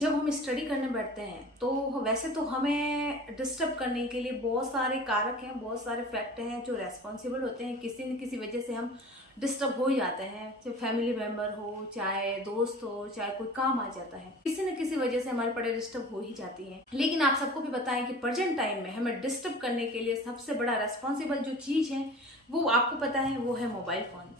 जब हम स्टडी करने बैठते हैं तो वैसे तो हमें डिस्टर्ब करने के लिए बहुत सारे कारक हैं, बहुत सारे फैक्टर हैं जो रेस्पॉन्सिबल होते हैं। किसी न किसी वजह से हम डिस्टर्ब हो ही जाते हैं, चाहे फैमिली मेम्बर हो, चाहे दोस्त हो, चाहे कोई काम आ जाता है, किसी न किसी वजह से हमारी पढ़ाई डिस्टर्ब हो ही जाती है। लेकिन आप सबको भी पता है कि प्रेजेंट टाइम में हमें डिस्टर्ब करने के लिए सबसे बड़ा रेस्पॉन्सिबल जो चीज़ है वो आपको पता है, वो है मोबाइल फ़ोन।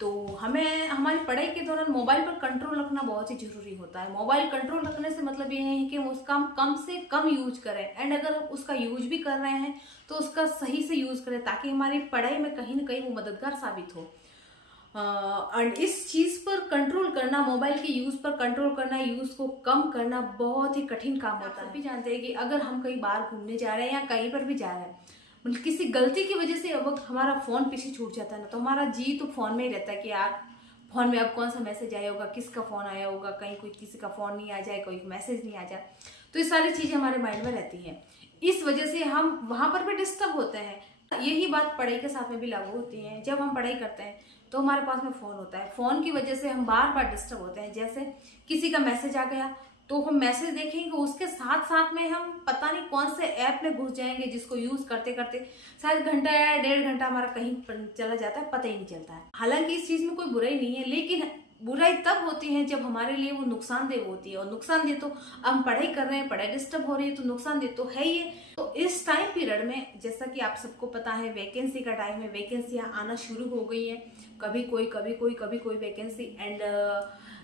तो हमें हमारी पढ़ाई के दौरान मोबाइल पर कंट्रोल रखना बहुत ही जरूरी होता है। मोबाइल कंट्रोल रखने से मतलब ये है कि हम उसका कम से कम यूज करें, एंड अगर हम उसका यूज भी कर रहे हैं तो उसका सही से यूज करें ताकि हमारी पढ़ाई में कहीं ना कहीं वो मददगार साबित हो। एंड इस चीज पर कंट्रोल करना, मोबाइल के यूज पर कंट्रोल करना, यूज को कम करना बहुत ही कठिन काम होता है। आप भी जानते हैं कि अगर हम कहीं बाहर घूमने जा रहे हैं या कहीं पर भी जा रहे हैं, मतलब किसी गलती की वजह से अब हमारा फोन पीछे छूट जाता है ना, तो हमारा जी तो फोन में ही रहता है कि यार फोन में अब कौन सा मैसेज आया होगा, किसका फोन आया होगा, कहीं कोई किसी का फोन नहीं आ जाए, कोई मैसेज नहीं आ जाए। तो ये सारी चीजें हमारे माइंड में रहती हैं। इस वजह से हम वहां पर भी डिस्टर्ब होते हैं। यही बात पढ़ाई के साथ में भी लागू होती है। जब हम पढ़ाई करते हैं तो हमारे पास में फोन होता है, फोन की वजह से हम बार बार डिस्टर्ब होते हैं। जैसे किसी का मैसेज आ गया तो हम मैसेज देखेंगे, उसके साथ साथ में हम पता नहीं कौन से ऐप में घुस जाएंगे जिसको यूज करते करते शायद घंटा या 1.5 घंटा हमारा कहीं चला जाता है, पता ही नहीं चलता है। हालांकि इस चीज में कोई बुराई नहीं है, लेकिन बुराई तब होती है जब हमारे लिए वो नुकसानदेह होती है। और नुकसानदेह तो हम पढ़ाई कर रहे हैं, पढ़ाई डिस्टर्ब हो रही है, तो नुकसानदेह तो है ही है। तो इस टाइम पीरियड में जैसा कि आप सबको पता है, वैकेंसी का टाइम है, वैकेंसियां आना शुरू हो गई है। कभी कोई कभी कोई कभी कोई वैकेंसी। एंड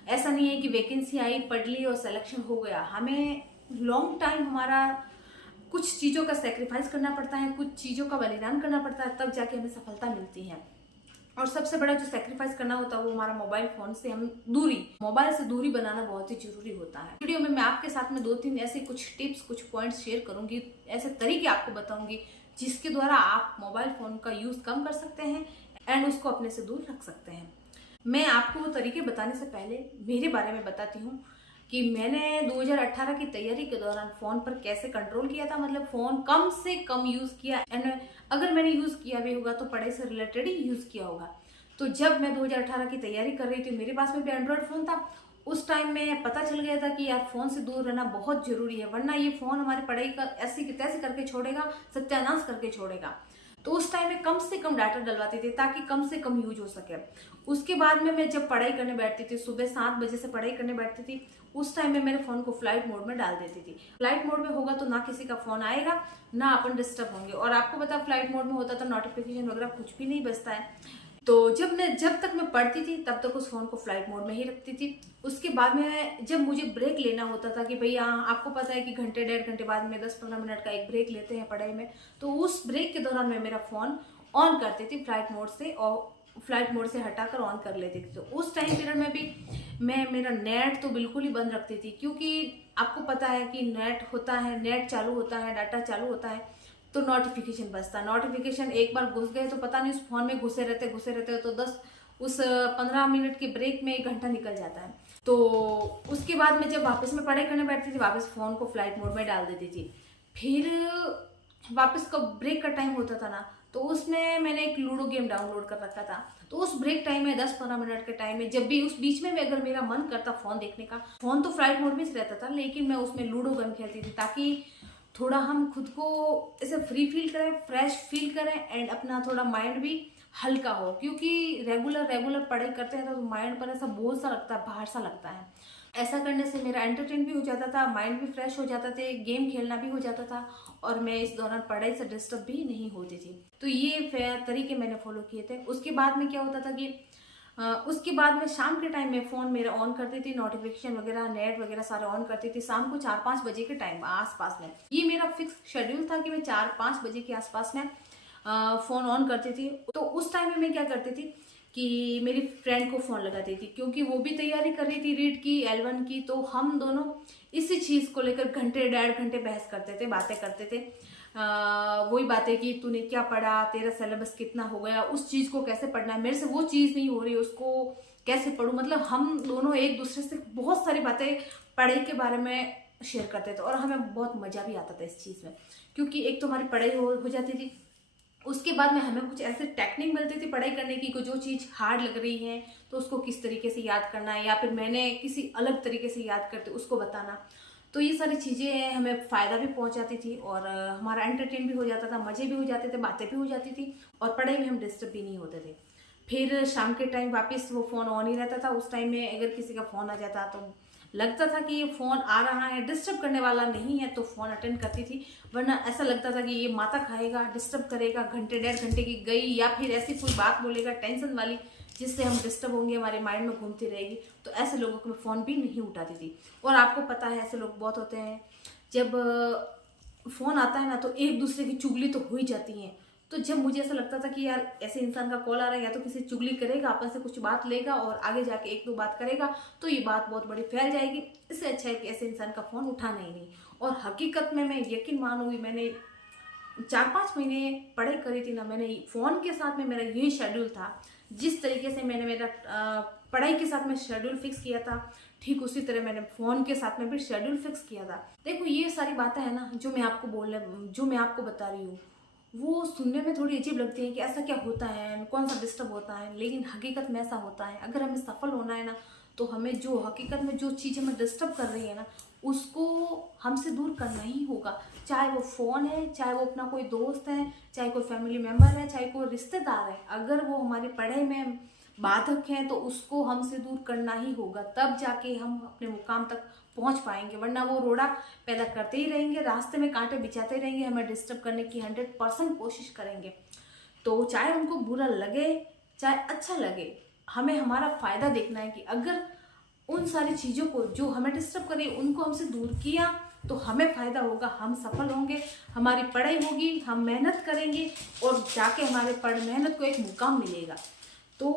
ऐसा नहीं है कि वैकेंसी आई, पढ़ ली और सिलेक्शन हो गया। हमें लॉन्ग टाइम हमारा कुछ चीज़ों का सेक्रीफाइस करना पड़ता है, कुछ चीज़ों का बलिदान करना पड़ता है, तब जाके हमें सफलता मिलती है। और सबसे बड़ा जो सेक्रीफाइस करना होता है वो हमारा मोबाइल फोन से हम दूरी, मोबाइल से दूरी बनाना बहुत ही जरूरी होता है। वीडियो में मैं आपके साथ में 2-3 ऐसे कुछ टिप्स, कुछ पॉइंट्स शेयर करूंगी, ऐसे तरीके आपको बताऊंगी जिसके द्वारा आप मोबाइल फोन का यूज कम कर सकते हैं एंड उसको अपने से दूर रख सकते हैं। मैं आपको वो तरीके बताने से पहले मेरे बारे में बताती हूँ कि मैंने 2018 की तैयारी के दौरान फोन पर कैसे कंट्रोल किया था। मतलब फोन कम से कम यूज किया, एंड अगर मैंने यूज किया भी होगा तो पढ़ाई से रिलेटेड ही यूज किया होगा। तो जब मैं 2018 की तैयारी कर रही थी, मेरे पास में भी एंड्रॉयड फोन था। उस टाइम में पता चल गया था कि यार फोन से दूर रहना बहुत जरूरी है, वरना ये फोन हमारी पढ़ाई का ऐसी की तैसी करके छोड़ेगा, सत्यानाश करके छोड़ेगा। तो उस टाइम में कम से कम डाटा डलवाती थी ताकि कम से कम यूज हो सके। उसके बाद में मैं जब पढ़ाई करने बैठती थी, सुबह 7 बजे से पढ़ाई करने बैठती थी, उस टाइम में मेरे फोन को फ्लाइट मोड में डाल देती थी। फ्लाइट मोड में होगा तो ना किसी का फोन आएगा, ना अपन डिस्टर्ब होंगे। और आपको पता, फ्लाइट मोड में होता तो नोटिफिकेशन वगैरह कुछ भी नहीं बजता है। तो जब तक मैं पढ़ती थी तब तक उस फोन को फ्लाइट मोड में ही रखती थी। उसके बाद में जब मुझे ब्रेक लेना होता था कि भैया आपको पता है कि घंटे 1.5 घंटे बाद में 10-15 मिनट का एक ब्रेक लेते हैं पढ़ाई में, तो उस ब्रेक के दौरान मैं मेरा फोन ऑन करती थी फ्लाइट मोड से, और फ्लाइट मोड से हटाकर ऑन कर लेती थी। तो उस टाइम पीरियड में भी मैं मेरा नेट तो बिल्कुल ही बंद रखती थी, क्योंकि आपको पता है कि नेट होता है, नेट चालू होता है, डाटा चालू होता है तो नोटिफिकेशन बजता है। नोटिफिकेशन एक बार घुस गए तो पता नहीं उस फोन में घुसे रहते तो 15 मिनट के ब्रेक में 1 घंटा निकल जाता है। तो उसके बाद में जब वापस में पढ़ाई करने बैठती थी, वापस फोन को फ्लाइट मोड में डाल देती थी। फिर वापस का ब्रेक का टाइम होता था ना, तो उसमें मैंने एक लूडो गेम डाउनलोड कर रखा था। तो उस ब्रेक टाइम में 10-15 मिनट के टाइम में जब भी उस बीच में अगर मेरा मन करता फोन देखने का, फोन तो फ्लाइट मोड में ही रहता था, लेकिन मैं उसमें लूडो गेम खेलती थी ताकि थोड़ा हम खुद को ऐसे फ्री फील करें, फ्रेश फील करें, एंड अपना थोड़ा माइंड भी हल्का हो। क्योंकि रेगुलर पढ़ाई करते हैं तो माइंड पर ऐसा बोझ सा लगता है, भार सा लगता है। ऐसा करने से मेरा एंटरटेन भी हो जाता था, माइंड भी फ्रेश हो जाता था, गेम खेलना भी हो जाता था, और मैं इस दौरान पढ़ाई से डिस्टर्ब भी नहीं होती थी। तो ये तरीके मैंने फॉलो किए थे। उसके बाद में क्या होता था कि उसके बाद में शाम के टाइम में फ़ोन मेरा ऑन करती थी, नोटिफिकेशन वगैरह, नेट वगैरह सारे ऑन करती थी शाम को 4-5 बजे के टाइम आसपास में। ये मेरा फिक्स शेड्यूल था कि मैं 4-5 बजे के आसपास में फ़ोन ऑन करती थी। तो उस टाइम में मैं क्या करती थी कि मेरी फ्रेंड को फ़ोन लगाती थी, क्योंकि वो भी तैयारी कर रही थी रीट की, L1 की। तो हम दोनों इसी चीज़ को लेकर घंटे 1.5 घंटे बहस करते थे, बातें करते थे। वही बातें कि तूने क्या पढ़ा, तेरा सिलेबस कितना हो गया, उस चीज़ को कैसे पढ़ना है, मेरे से वो चीज़ नहीं हो रही, उसको कैसे पढूं। मतलब हम दोनों एक दूसरे से बहुत सारी बातें पढ़ाई के बारे में शेयर करते थे, और हमें बहुत मज़ा भी आता था इस चीज़ में, क्योंकि एक तो हमारी पढ़ाई हो जाती थी, उसके बाद में हमें कुछ ऐसे टेक्निक मिलती थी पढ़ाई करने की, जो चीज़ हार्ड लग रही है तो उसको किस तरीके से याद करना है, या फिर मैंने किसी अलग तरीके से याद करते उसको बताना। तो ये सारी चीज़ें हमें फ़ायदा भी पहुंचाती थी और हमारा एंटरटेन भी हो जाता था, मज़े भी हो जाते थे, बातें भी हो जाती थी और पढ़ाई में हम डिस्टर्ब भी नहीं होते थे। फिर शाम के टाइम वापस वो फ़ोन ऑन ही रहता था। उस टाइम में अगर किसी का फ़ोन आ जाता तो लगता था कि ये फ़ोन आ रहा है, डिस्टर्ब करने वाला नहीं है, तो फ़ोन अटेंड करती थी। वरना ऐसा लगता था कि ये माथा खाएगा, डिस्टर्ब करेगा, घंटे 1.5 घंटे की गई, या फिर ऐसी कोई बात बोलेगा टेंशन वाली जिससे हम डिस्टर्ब होंगे, हमारे माइंड में घूमती रहेगी। तो ऐसे लोगों को मैं फ़ोन भी नहीं उठाती थी। और आपको पता है ऐसे लोग बहुत होते हैं, जब फ़ोन आता है ना तो एक दूसरे की चुगली तो हो ही जाती है। तो जब मुझे ऐसा लगता था कि यार ऐसे इंसान का कॉल आ रहा है, या तो किसी चुगली करेगा, अपन से कुछ बात लेगा और आगे जाके 1-2 बात करेगा, तो ये बात बहुत बड़ी फैल जाएगी। इससे अच्छा है कि ऐसे इंसान का फ़ोन उठाना ही नहीं। और हकीकत में मैं यकीन मानूंगी, मैंने 4-5 महीने पढ़ाई करी थी ना, मैंने फ़ोन के साथ में मेरा यही शेड्यूल था। जिस तरीके से मैंने मेरा पढ़ाई के साथ में शेड्यूल फिक्स किया था, ठीक उसी तरह मैंने फ़ोन के साथ में भी शेड्यूल फिक्स किया था। देखो ये सारी बातें हैं ना जो मैं आपको बता रही हूँ, वो सुनने में थोड़ी अजीब लगती है कि ऐसा क्या होता है, कौन सा डिस्टर्ब होता है, लेकिन हकीकत में ऐसा होता है। अगर हमें सफल होना है ना, तो हमें जो हकीकत में जो चीज़ हमें डिस्टर्ब कर रही है ना, उसको हमसे दूर करना ही होगा। चाहे वो फ़ोन है, चाहे वो अपना कोई दोस्त है, चाहे कोई फैमिली मेम्बर है, चाहे कोई रिश्तेदार है, अगर वो हमारी पढ़ाई में बाधक हैं तो उसको हमसे दूर करना ही होगा। तब जाके हम अपने मुकाम तक पहुंच पाएंगे। वरना वो रोड़ा पैदा करते ही रहेंगे, रास्ते में कांटे बिछाते रहेंगे, हमें डिस्टर्ब करने की 100% कोशिश करेंगे। तो चाहे उनको बुरा लगे चाहे अच्छा लगे, हमें हमारा फ़ायदा देखना है कि अगर उन सारी चीज़ों को जो हमें डिस्टर्ब करे उनको हमसे दूर किया तो हमें फ़ायदा होगा, हम सफल होंगे, हमारी पढ़ाई होगी, हम मेहनत करेंगे और जाके हमारे मेहनत को एक मुकाम मिलेगा। तो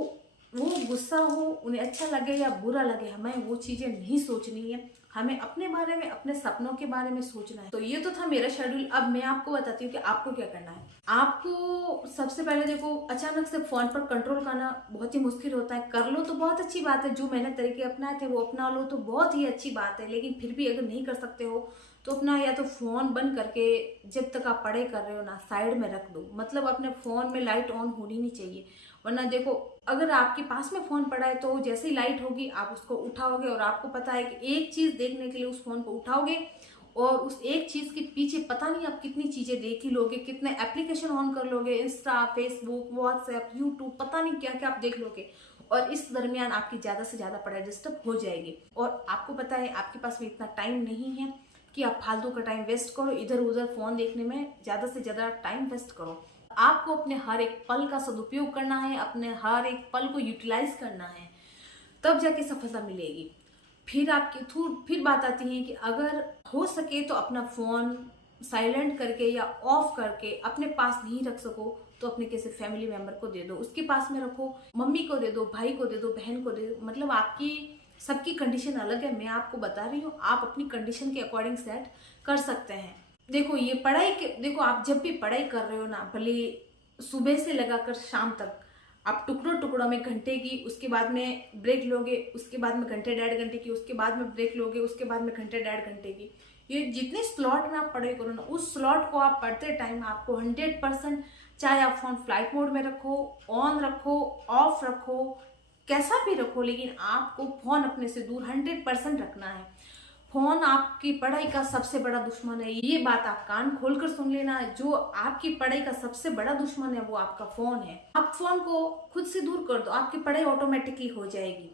वो गुस्सा हो, उन्हें अच्छा लगे या बुरा लगे, हमें वो चीज़ें नहीं सोचनी है। हमें अपने बारे में, अपने सपनों के बारे में सोचना है। तो ये तो था मेरा शेड्यूल। अब मैं आपको बताती हूँ कि आपको क्या करना है। आपको सबसे पहले देखो, अचानक से फ़ोन पर कंट्रोल करना बहुत ही मुश्किल होता है। कर लो तो बहुत अच्छी बात है, जो मैंने तरीके अपनाए थे वो अपना लो तो बहुत ही अच्छी बात है। लेकिन फिर भी अगर नहीं कर सकते हो तो अपना या तो फ़ोन बंद करके जब तक आप पढ़ाई कर रहे हो ना, साइड में रख दो। मतलब अपने फ़ोन में लाइट ऑन होनी नहीं चाहिए। वरना देखो, अगर आपके पास में फ़ोन पड़ा है तो जैसे ही लाइट होगी आप उसको उठाओगे, और आपको पता है कि एक चीज़ देखने के लिए उस फ़ोन को उठाओगे और उस एक चीज़ के पीछे पता नहीं आप कितनी चीज़ें देख ही लोगे, कितने एप्लीकेशन ऑन कर लोगे, इंस्टा, फेसबुक, व्हाट्सएप, यूट्यूब, पता नहीं क्या क्या आप देख लोगे। और इस दरमियान आपकी ज़्यादा से ज़्यादा पढ़ाई डिस्टर्ब हो जाएगी। और आपको पता है आपके पास में इतना टाइम नहीं है कि आप फालतू का टाइम वेस्ट करो, इधर उधर फ़ोन देखने में ज़्यादा से ज़्यादा टाइम वेस्ट करो। आपको अपने हर एक पल का सदुपयोग करना है, अपने हर एक पल को यूटिलाइज करना है, तब जाके सफलता मिलेगी। फिर बात आती है कि अगर हो सके तो अपना फ़ोन साइलेंट करके या ऑफ करके अपने पास नहीं रख सको तो अपने किसी फैमिली मेम्बर को दे दो, उसके पास में रखो, मम्मी को दे दो, भाई को दे दो, बहन को दे दो। मतलब आपकी सबकी कंडीशन अलग है, मैं आपको बता रही हूँ, आप अपनी कंडीशन के अकॉर्डिंग सेट कर सकते हैं। देखो ये देखो आप जब भी पढ़ाई कर रहे हो ना, भले सुबह से लगाकर शाम तक आप टुकड़ों टुकड़ों में घंटे की, उसके बाद में ब्रेक लोगे, उसके बाद में घंटे 1.5 घंटे की, उसके बाद में ब्रेक लोगे, उसके बाद में घंटे 1.5 घंटे की, ये जितने स्लॉट में आप पढ़ाई करो ना, उस स्लॉट को आप पढ़ते टाइम आपको 100%, चाहे आप फोन फ्लाइट मोड में रखो, ऑन रखो, ऑफ रखो, कैसा भी रखो, लेकिन आपको फोन अपने से दूर 100% रखना है। फोन आपकी पढ़ाई का सबसे बड़ा दुश्मन है, ये बात आप कान खोलकर सुन लेना। जो आपकी पढ़ाई का सबसे बड़ा दुश्मन है वो आपका फोन है। आप फोन को खुद से दूर कर दो, आपकी पढ़ाई ऑटोमेटिकली हो जाएगी।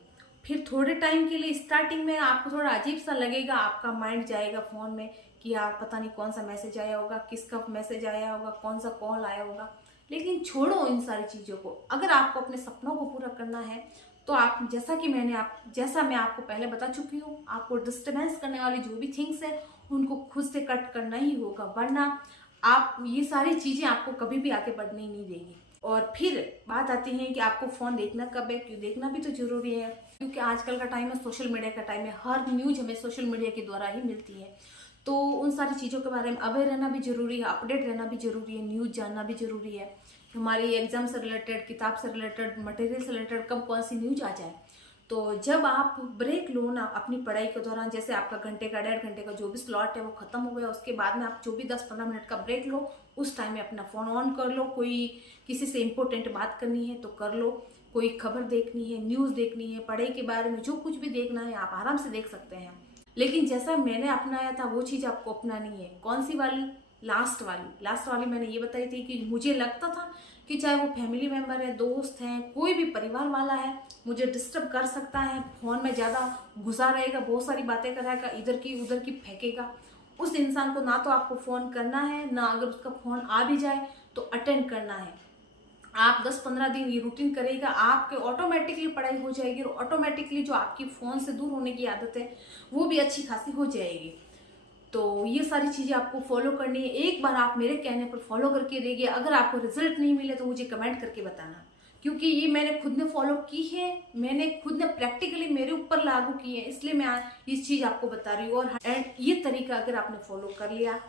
फिर थोड़े टाइम के लिए स्टार्टिंग में आपको थोड़ा अजीब सा लगेगा, आपका माइंड जाएगा फोन में कि यार पता नहीं कौन सा मैसेज आया होगा, किसका मैसेज आया होगा, कौन सा कॉल आया होगा। लेकिन छोड़ो इन सारी चीज़ों को। अगर आपको अपने सपनों को पूरा करना है तो आप जैसा मैं आपको पहले बता चुकी हूँ, आपको डिस्टर्बेंस करने वाली जो भी थिंग्स है उनको खुद से कट करना ही होगा, वरना आप ये सारी चीज़ें आपको कभी भी आगे बढ़ने ही नहीं देगी। और फिर बात आती है कि आपको फ़ोन देखना कब है, क्यों देखना भी तो जरूरी है, क्योंकि आजकल का टाइम है, सोशल मीडिया का टाइम है, हर न्यूज हमें सोशल मीडिया के द्वारा ही मिलती है। तो उन सारी चीज़ों के बारे में अवेयर रहना भी जरूरी है, अपडेट रहना भी जरूरी है, न्यूज़ जानना भी जरूरी है। हमारी एग्जाम से रिलेटेड, किताब से रिलेटेड, मटेरियल से रिलेटेड कब कौन सी न्यूज आ जाए। तो जब आप ब्रेक लो ना अपनी पढ़ाई के दौरान, जैसे आपका घंटे का 1.5 घंटे का जो भी स्लॉट है वो खत्म हो गया, उसके बाद में आप जो भी 10-15 मिनट का ब्रेक लो, उस टाइम में अपना फ़ोन ऑन कर लो। कोई किसी से इम्पोर्टेंट बात करनी है तो कर लो, कोई खबर देखनी है, न्यूज़ देखनी है, पढ़ाई के बारे में जो कुछ भी देखना है आप आराम से देख सकते हैं। लेकिन जैसा मैंने अपनाया था वो चीज़ आपको अपनानी है। कौन सी वाली? लास्ट वाली मैंने ये बताई थी कि मुझे लगता था कि चाहे वो फैमिली मेम्बर है, दोस्त हैं, कोई भी परिवार वाला है, मुझे डिस्टर्ब कर सकता है, फ़ोन में ज़्यादा घुसा रहेगा, बहुत सारी बातें कराएगा, इधर की उधर की फेंकेगा, उस इंसान को ना तो आपको फ़ोन करना है, ना अगर उसका फ़ोन आ भी जाए तो अटेंड करना है। आप 10-15 दिन ये रूटीन करेगा, आपके ऑटोमेटिकली पढ़ाई हो जाएगी और ऑटोमेटिकली जो आपकी फ़ोन से दूर होने की आदत है वो भी अच्छी खासी हो जाएगी। तो ये सारी चीज़ें आपको फॉलो करनी है। एक बार आप मेरे कहने पर फॉलो करके देखिए, अगर आपको रिजल्ट नहीं मिले तो मुझे कमेंट करके बताना, क्योंकि ये मैंने खुद ने फॉलो की है, मैंने खुद ने प्रैक्टिकली मेरे ऊपर लागू की है, इसलिए मैं इस चीज़ आपको बता रही हूँ। और ये तरीका अगर आपने फॉलो कर लिया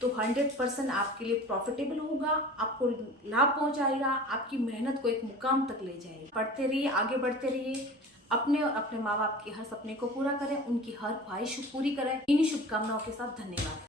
तो 100% आपके लिए प्रॉफिटेबल होगा, आपको लाभ पहुंचाएगा, आपकी मेहनत को एक मुकाम तक ले जाएगा। पढ़ते रहिए, आगे बढ़ते रहिए, अपने और अपने माँ बाप के हर सपने को पूरा करें, उनकी हर ख्वाहिश पूरी करें। इन्हीं शुभकामनाओं के साथ धन्यवाद।